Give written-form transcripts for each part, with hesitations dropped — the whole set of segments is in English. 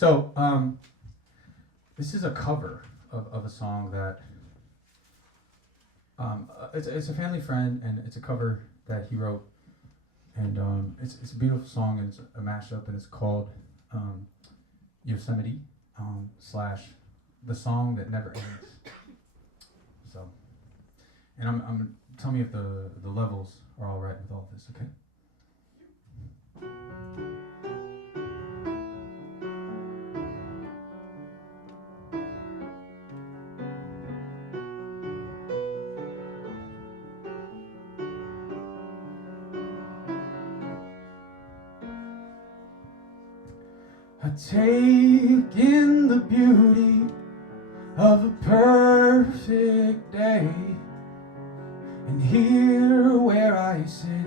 So, this is a cover of a song that it's a family friend, and it's a cover that he wrote, and it's a beautiful song, and it's a mashup, and it's called Yosemite slash the song that never ends. So, and I'm tell me if the levels are all right with all of this, okay? I take in the beauty of a perfect day, and here where I sit,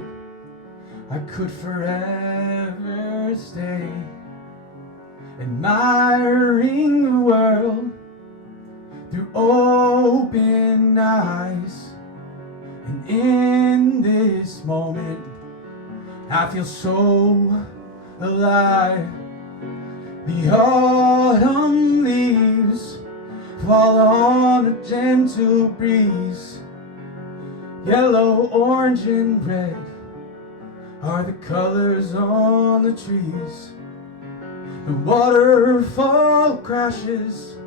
I could forever stay, admiring the world through open eyes. And in this moment, I feel so alive. The autumn leaves fall on a gentle breeze. Yellow, orange, and red are the colors on the trees. The waterfall crashes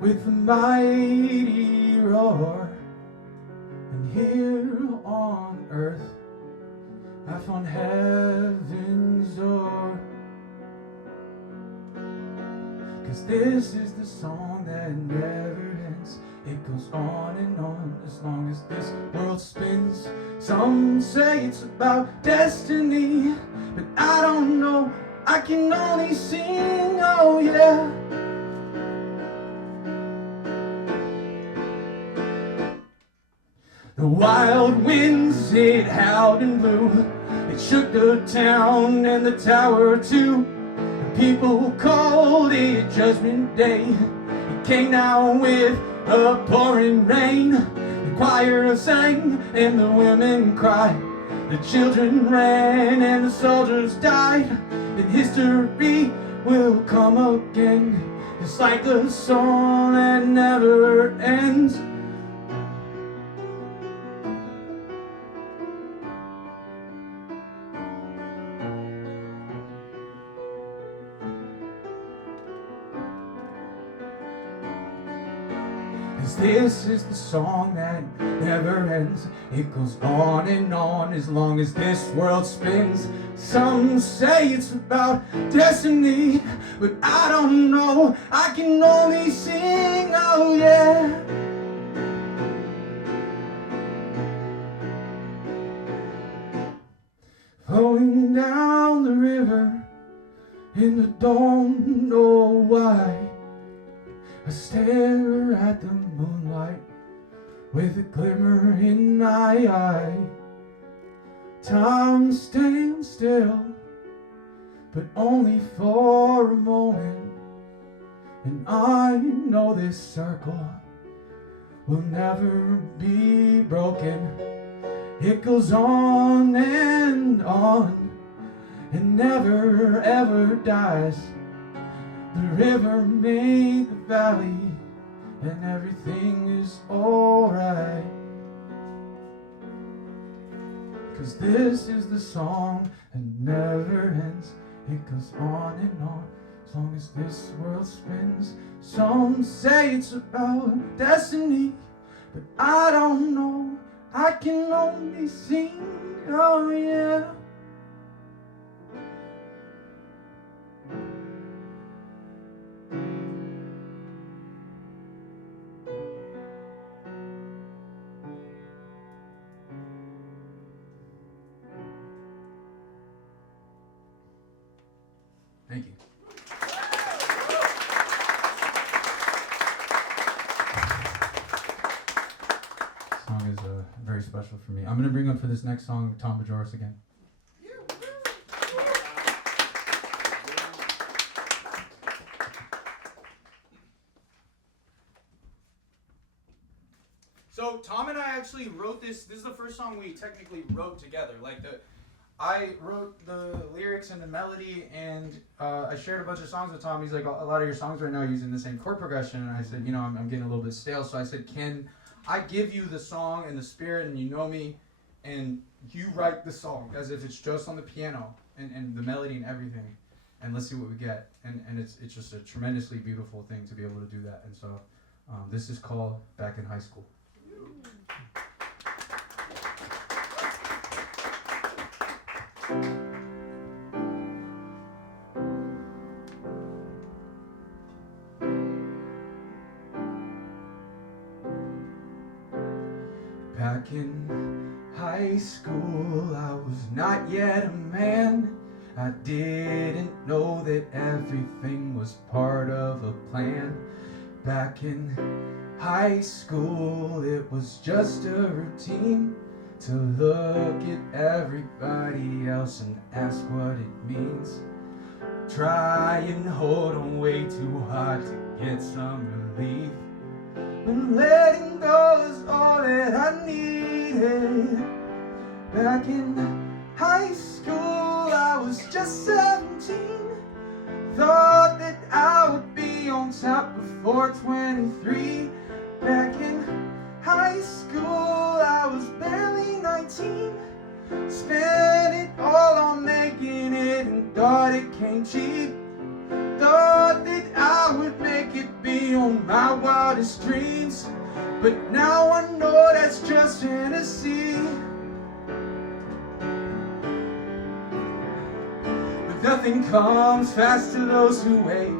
with a mighty roar. And here on earth I found heaven's door. 'Cause this is the song that never ends. It goes on and on as long as this world spins. Some say it's about destiny, but I don't know, I can only sing, oh yeah. The wild winds, it howled and blew. It shook the town and the tower too. People called it Judgment Day. It came down with a pouring rain. The choir sang and the women cried. The children ran and the soldiers died. And history will come again. It's like the song that never ends. This is the song that never ends. It goes on and on as long as this world spins. Some say it's about destiny, but I don't know, I can only sing, oh yeah. Flowing down the river and I don't know why. I stare at the moonlight with a glimmer in my eye. Time stands still, but only for a moment. And I know this circle will never be broken. It goes on and never ever dies. The river made the valley, and everything is alright. 'Cause this is the song that never ends. It goes on and on as long as this world spins. Some say it's about destiny, but I don't know, I can only sing, oh yeah. Thank you. This song is very special for me. I'm going to bring up for this next song Tom Bajoris again. So Tom and I actually wrote this. This is the first song we technically wrote together. Like I wrote the lyrics and the melody, and I shared a bunch of songs with Tom. He's like, a lot of your songs right now are using the same chord progression. And I said, I'm getting a little bit stale. So I said, can I give you the song and the spirit, and you know me, and you write the song as if it's just on the piano and the melody and everything, and let's see what we get. And it's just a tremendously beautiful thing to be able to do that. And so this is called Back in High School. Back in high school, I was not yet a man. I didn't know that everything was part of a plan. Back in high school, it was just a routine to look at everybody else and ask what it means. Try and hold on way too hard to get some relief. But letting go is all that I needed. Back in high school, I was just 17. Thought that I would be on top before 23. Back in high school, I was barely 19. Spent it all on making it and thought it came cheap. Thought that I would make it beyond my wildest dreams. But now I know that's just fantasy. But nothing comes fast to those who wait.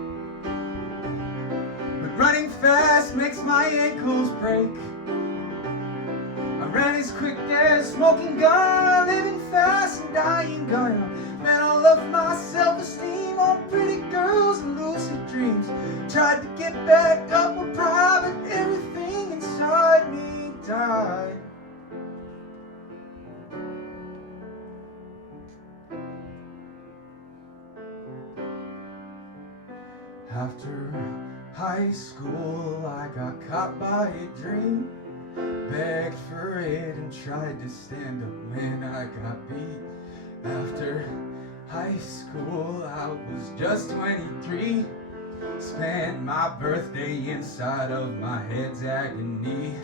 But running fast makes my ankles break. I ran as quick as smoking gun, living fast and dying young. Man, I love my self-esteem on pretty girls and lucid dreams. Tried to get back up with pride, but everything inside me died. After high school, I got caught by a dream. Begged for it and tried to stand up when I got beat. After high school, I was just 23. Spent my birthday inside of my head's agony.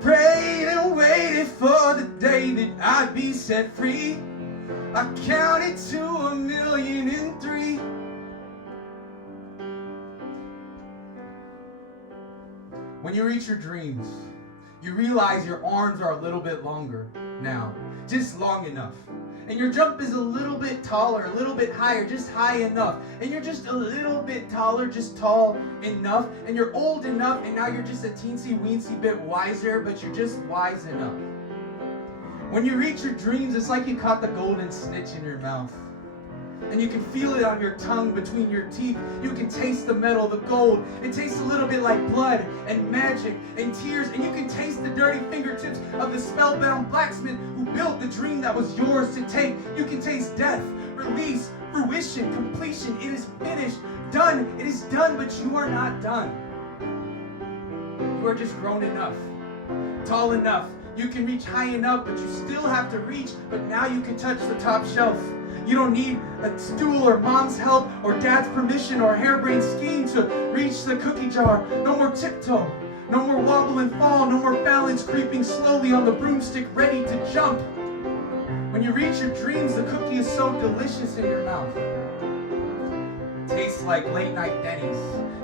Prayed and waited for the day that I'd be set free. I counted to 1,000,003. When you reach your dreams, you realize your arms are a little bit longer now, just long enough. And your jump is a little bit taller, a little bit higher, just high enough. And you're just a little bit taller, just tall enough. And you're old enough, and now you're just a teensy weensy bit wiser, but you're just wise enough. When you reach your dreams, it's like you caught the golden snitch in your mouth. And you can feel it on your tongue, between your teeth. You can taste the metal, the gold. It tastes a little bit like blood and magic and tears. And you can taste the dirty fingertips of the spellbound blacksmith who built the dream that was yours to take. You can taste death, release, fruition, completion. It is finished, done. It is done, but you are not done. You are just grown enough, tall enough. You can reach high enough, but you still have to reach. But now you can touch the top shelf. You don't need a stool or mom's help or dad's permission or a harebrained scheme to reach the cookie jar. No more tiptoe, no more wobble and fall, no more balance creeping slowly on the broomstick ready to jump. When you reach your dreams, the cookie is so delicious in your mouth. It tastes like late night Denny's,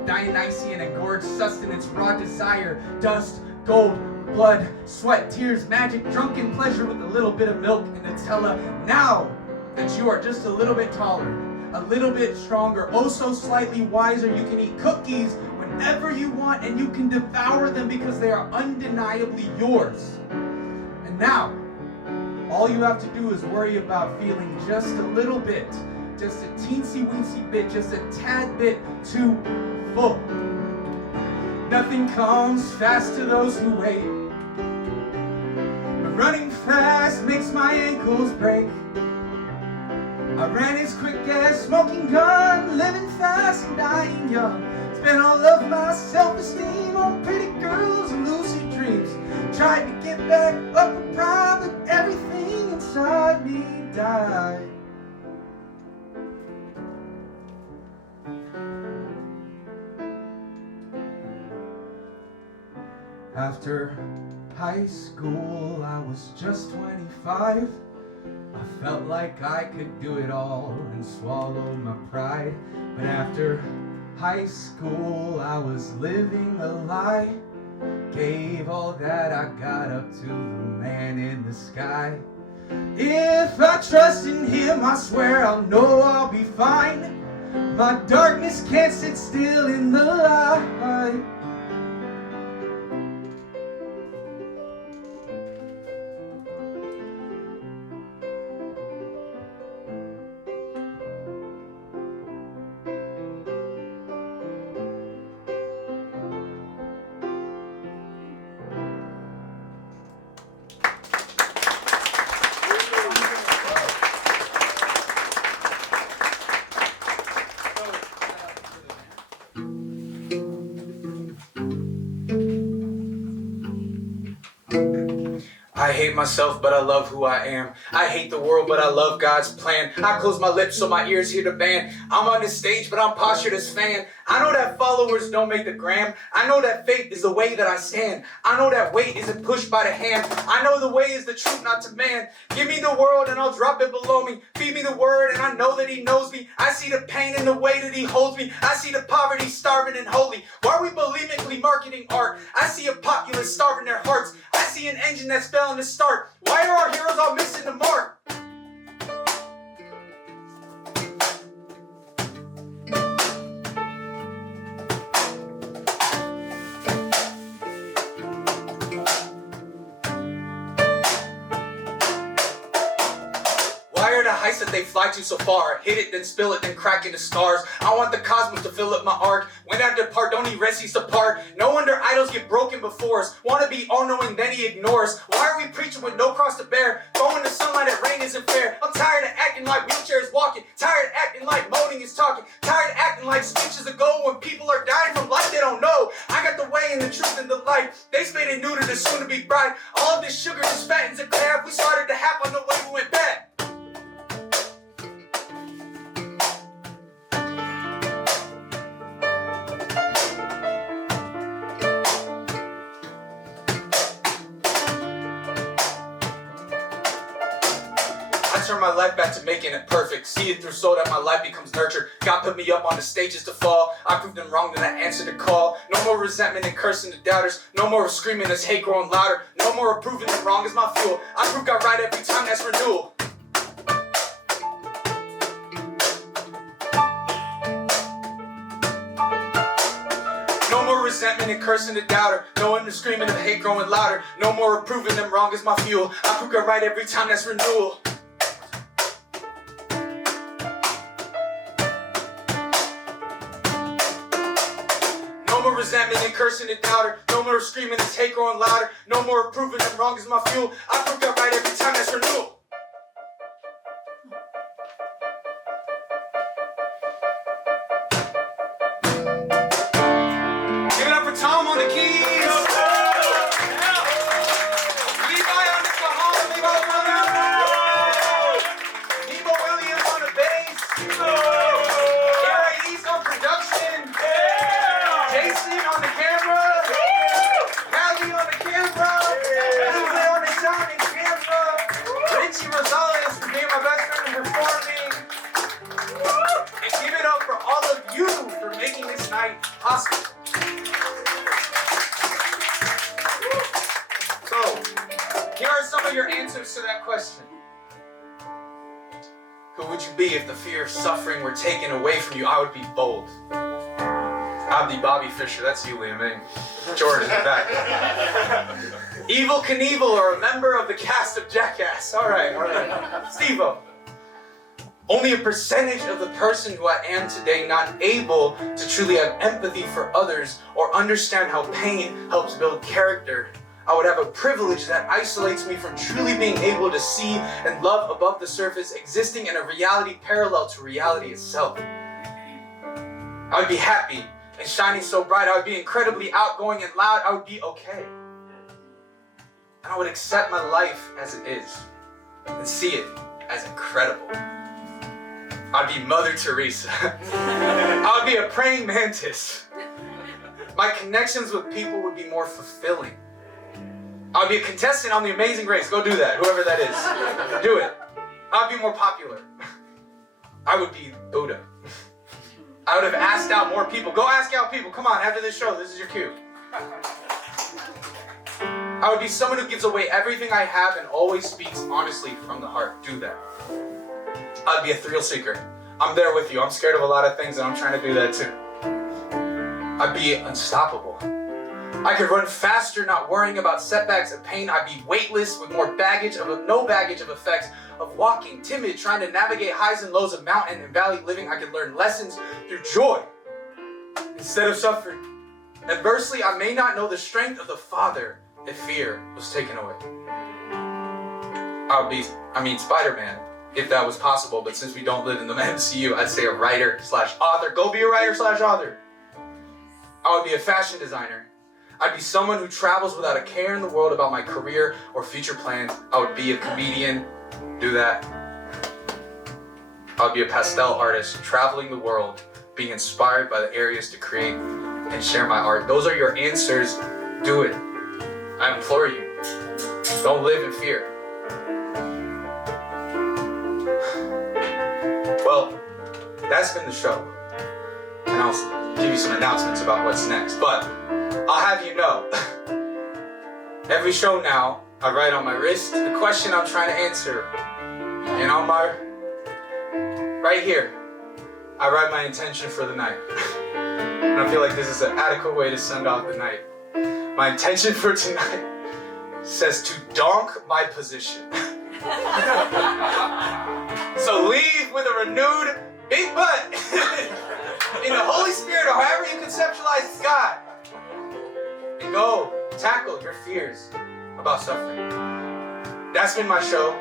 Dionysian and gorge sustenance, raw desire, dust, gold, blood, sweat, tears, magic, drunken pleasure with a little bit of milk and Nutella. Now that you are just a little bit taller, a little bit stronger, oh so slightly wiser, you can eat cookies whenever you want and you can devour them because they are undeniably yours. And now, all you have to do is worry about feeling just a little bit, just a teensy weensy bit, just a tad bit too full. Nothing comes fast to those who wait. But running fast makes my ankles break. I ran as quick as smoking gun, living fast and dying young. Spent all of my self-esteem on pretty girls and lucid dreams. Tried to get back up with pride, but everything inside me die. After high school, I was just 25. I felt like I could do it all and swallow my pride. But after high school, I was living a lie. Gave all that I got up to the man in the sky. If I trust in him, I swear I'll know I'll be fine. My darkness can't sit still in the light. I hate myself, but I love who I am. I hate the world, but I love God's plan. I close my lips so my ears hear the band. I'm on this stage, but I'm postured as fan. I know that followers don't make the gram. I know that faith is the way that I stand. I know that weight isn't pushed by the hand. I know the way is the truth, not to man. Give me the world and I'll drop it below me. Feed me the word and I know that he knows me. I see the pain in the way that he holds me. I see the poverty starving and holy. Why are we bulimically marketing art? I see a populace starving their hearts. I see an engine that's failing to start. Why are our heroes all missing the mark? Why are the heights that they fly to so far? Hit it, then spill it, then crack into stars. I want the cosmos to fill up my ark. When I depart, don't need rest, he's apart. No wonder idols get broken before us. Wanna be all-knowing, then he ignores. Why are we preaching with no cross to bear? Throwing the sunlight at rain isn't fair. I'm tired of acting like wheelchairs walking. Tired of acting like moaning is talking. Tired of acting like speeches ago when people are dying from life they don't know. I got the way and the truth and the light. They spade and neuter the soon-to-be bride. All of this sugar just fattens a calf. We started the half on the way we went back. Turn my life back to making it perfect. See it through so that my life becomes nurtured. God put me up on the stages to fall. I proved them wrong, then I answered the call. No more resentment and cursing the doubters. No more screaming as hate growing louder. No more approving them wrong as my fuel. I prove God right every time, that's renewal. No more resentment and cursing the doubter. No more screaming of hate growing louder. No more approving them wrong as my fuel. I prove God right every time, that's renewal. No more resentment and cursing the doubter. No more screaming as hate growing louder. No more approving them wrong as my fuel. I prove God right every time, that's renewal. Give it up for Tom on the keys. Levi on the cajon. Levi on the Nemo Williams on the bass. Gary East on production. Jason on the camera. Callie on the camera. Lupe on the sound and camera. Richie Rosales for being my best friend and performing. And give it up for all of you for making this night possible. So, here are some of your answers to that question. Who would you be if the fear of suffering were taken away from you? I would be bold. I'd be Bobby Fischer. That's you, Liam. Eh? George in the back. Evel Knievel or a member of the cast of Jackass. All right. Steve-O. Only a percentage of the person who I am today not able to truly have empathy for others or understand how pain helps build character. I would have a privilege that isolates me from truly being able to see and love above the surface, existing in a reality parallel to reality itself. I would be happy and shining so bright. I would be incredibly outgoing and loud. I would be okay. And I would accept my life as it is and see it as incredible. I'd be Mother Teresa. I would be a praying mantis. My connections with people would be more fulfilling. I would be a contestant on The Amazing Race. Go do that, whoever that is. Do it. I would be more popular. I would be Buddha. I would have asked out more people. Go ask out people. Come on, after this show, this is your cue. I would be someone who gives away everything I have and always speaks honestly from the heart. Do that. I'd be a thrill seeker. I'm there with you. I'm scared of a lot of things and I'm trying to do that too. I'd be unstoppable. I could run faster, not worrying about setbacks and pain. I'd be weightless with no baggage of effects of walking, timid, trying to navigate highs and lows of mountain and valley living. I could learn lessons through joy instead of suffering. Adversely, I may not know the strength of the Father if fear was taken away. Spider-Man, if that was possible, but since we don't live in the MCU, I'd say a writer/author. Go be a writer/author. I would be a fashion designer. I'd be someone who travels without a care in the world about my career or future plans. I would be a comedian. Do that. I would be a pastel artist, traveling the world, being inspired by the areas to create and share my art. Those are your answers. Do it. I implore you. Don't live in fear. Well, that's been the show. And I'll give you some announcements about what's next. But I'll have you know, every show now, I write on my wrist the question I'm trying to answer. And on my, right here, I write my intention for the night. And I feel like this is an adequate way to send off the night. My intention for tonight says to donk my position. So leave with a renewed big butt in the Holy Spirit or however you conceptualize God. And go tackle your fears about suffering. That's been my show.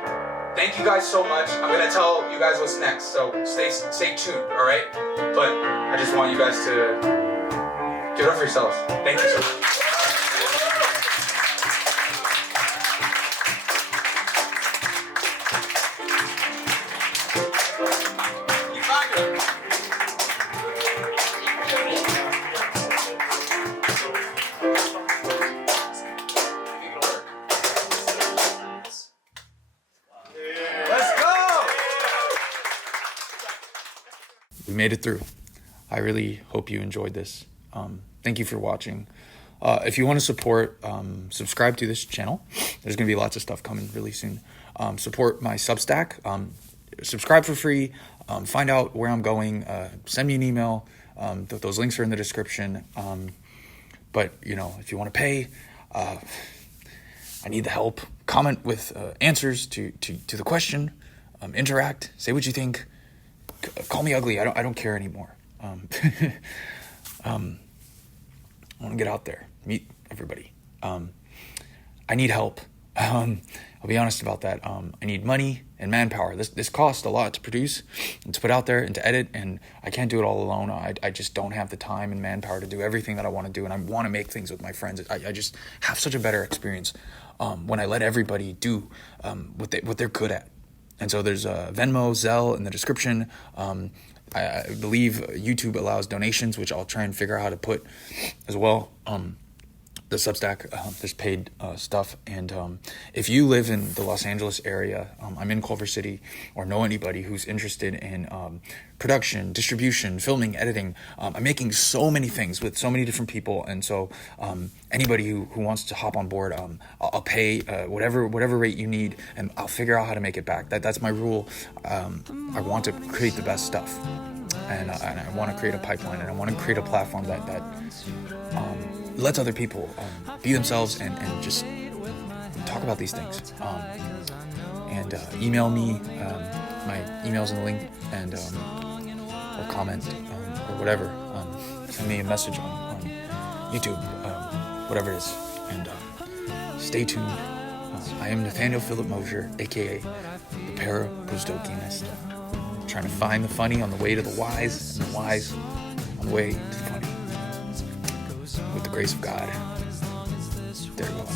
Thank you guys so much. I'm gonna tell you guys what's next, so stay tuned, all right? But I just want you guys to give it up for yourselves. Thank you so much. We made it through. I really hope you enjoyed this. Thank you for watching. If you want to support, subscribe to this channel. There's going to be lots of stuff coming really soon. Support my Substack. Subscribe for free. Find out where I'm going. Send me an email. Those links are in the description. But, if you want to pay, I need the help. Comment with answers to the question. Interact. Say what you think. Call me ugly. I don't care anymore. I want to get out there, meet everybody. I need help. I'll be honest about that. I need money and manpower. This costs a lot to produce and to put out there and to edit, and I can't do it all alone. I just don't have the time and manpower to do everything that I want to do, and I want to make things with my friends. I just have such a better experience when I let everybody do what they're good at. And so there's Venmo, Zelle in the description. I believe YouTube allows donations, which I'll try and figure out how to put as well. The Substack, there's paid stuff. And if you live in the Los Angeles area, I'm in Culver City, or know anybody who's interested in production, distribution, filming, editing. I'm making so many things with so many different people. And so anybody who wants to hop on board, I'll pay whatever rate you need, and I'll figure out how to make it back. That's my rule. I want to create the best stuff. And I want to create a pipeline, and I want to create a platform that lets other people be themselves and just talk about these things. Email me. My email's in the link, and or comment or whatever. Send me a message on YouTube, whatever it is. And stay tuned. I am Nathaniel Philip Mosier, aka the Para-Brewstokianist. Trying to find the funny on the way to the wise, and the wise on the way to the funny. With the grace of God, there we go.